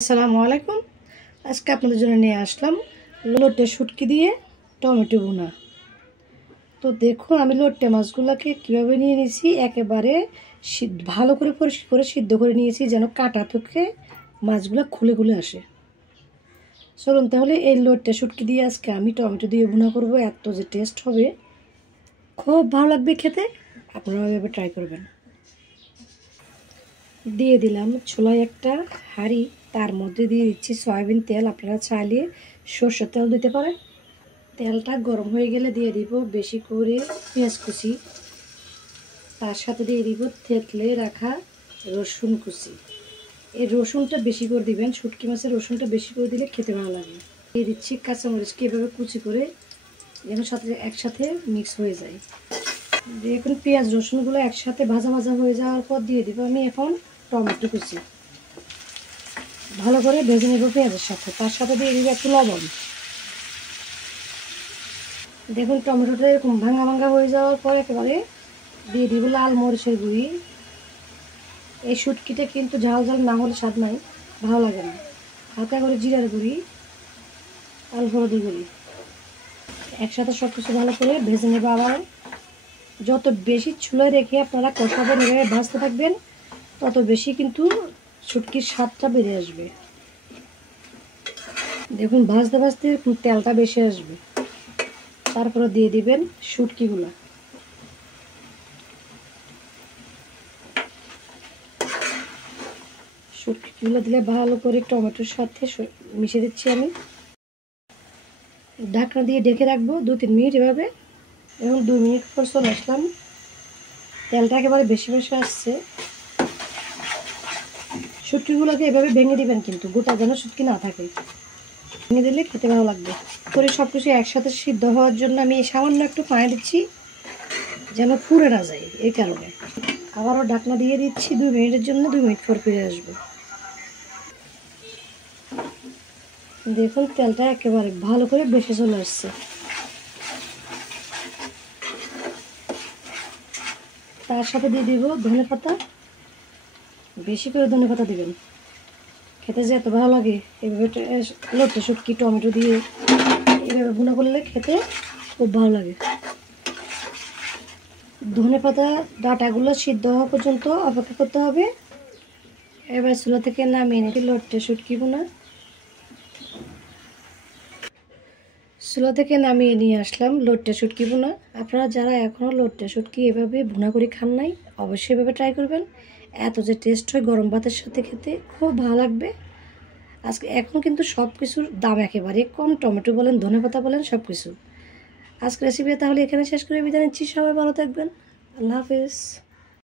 আসসালামু আলাইকুম। আজকে আপনাদের জন্য নিয়ে আসলাম লোটে শুটকি দিয়ে টমেটো ভুনা। তো দেখুন আমি লোটে মাছগুলোকে কীভাবে নিয়ে নিয়েছি, একেবারে ভালো করে পরিষ্কার করে সিদ্ধ করে নিয়েছি যেন কাঁটা থেকে মাছগুলো খুলে খুলে আসে। চলুন তাহলে এই লোটে শুটকি দিয়ে আজকে আমি টমেটো দিয়ে ভুনা করব। এত যে টেস্ট হবে, খুব ভালো লাগবে খেতে, আপনারা এভাবে ট্রাই করবেন। দিয়ে দিলাম চুলায় একটা হাঁড়ি, তার মধ্যে দিয়ে দিচ্ছি সয়াবিন তেল। আপনারা চাইলে সরষের তেল দিতে পারেন। তেলটা গরম হয়ে গেলে দিয়ে দিব বেশি করে পেঁয়াজ কুচি, তার সাথে দিয়ে দিব থেতলে রাখা রসুন কুচি। এই রসুনটা বেশি করে দিবেন, শুটকি মাছের রসুনটা বেশি করে দিলে খেতে ভালো লাগে। দিয়ে দিচ্ছি কাঁচামরিচকে এভাবে কুচি করে যেন একসাথে মিক্স হয়ে যায়। এখন পেঁয়াজ রসুনগুলো একসাথে ভাজা ভাজা হয়ে যাওয়ার পর দিয়ে দিব আমি এখন টমেটো কুচি। ভালো করে ভেজে নেব পেঁয়াজের সাথে, তার সাথে দিয়ে দিব একটু লবণ। দেখুন টমেটোটা এরকম ভাঙা ভাঙা হয়ে যাওয়ার পর একেবারে দিয়ে দিব লাল মরিচের গুঁড়ি। এই শুটকিটা কিন্তু ঝাল ঝাল না হলে স্বাদ নাই, ভালো লাগে না। হালকা করে জিরার গুঁড়ি আর হলুদের গুঁড়ি একসাথে সব কিছু ভালো করে ভেজে নেব। আবার যত বেশি চুলায় রেখে আপনারা কষাবেন, এভাবে ভাজতে থাকবেন, তত বেশি কিন্তু শুটকির স্বাদটা বেড়ে আসবে। দেখুন ভাজতে ভাজতে তেলটা বেশি আসবে। তারপরে দিয়ে দিবেন শুটকিগুলো। শুটকিগুলো দিলে ভালো করে টমেটোর সাথে মিশিয়ে দিচ্ছি আমি। ঢাকনা দিয়ে ঢেকে রাখবো 2-3 মিনিট এভাবে। এবং 2 মিনিট পর চলে আসলাম। তেলটা একেবারে বেশি বেশি আসছে। শুটকিগুলোকে এভাবে ভেঙে দিবেন, কিন্তু গোটা যেন শুটকি না থাকে, ভেঙে দিলে খেতে ভালো লাগবে। করে সব কিছু একসাথে সিদ্ধ হওয়ার জন্য আমি সামান্য একটু পানি দিচ্ছি যেন পুড়ে না যায়, এই কারণে। আবারও ঢাকনা দিয়ে দিচ্ছি 2 মিনিটের জন্য। 2 মিনিট পর ফিরে আসবো। দেখুন তেলটা একেবারে ভালো করে বেশি চলে আসছে। তার সাথে দিয়ে দিব ধনেপাতা, বেশি করে ধনেপাতা দিবেন, খেতে যে এত ভালো লাগে। এইভাবে লোটে শুটকি টমেটো দিয়ে এইভাবে ভুনা করলে খেতে খুব ভালো লাগে। ধনেপাতা ডাঁটাগুলো সিদ্ধ হওয়া পর্যন্ত অপেক্ষা করতে হবে। এবার চুলা থেকে নামিয়ে নিতে লোটে শুটকি ভুনা। চুলা থেকে নামিয়ে নিয়ে আসলাম লোটে শুটকি ভুনা। আপনারা যারা এখনও লোটে শুটকি এভাবে ভুনা করে খান নাই, অবশ্যই এভাবে ট্রাই করবেন। এত যে টেস্ট হয় গরম ভাতের সাথে খেতে খুব ভালো লাগবে। এখন কিন্তু সব কিছুর দাম একেবারে কম, টমেটো বলেন ধনেপাতা বলেন সব কিছু। আজকে রেসিপি তাহলে এখানে শেষ করে বিদায় নিচ্ছি। সবাই ভালো থাকবেন। আল্লাহ হাফেজ।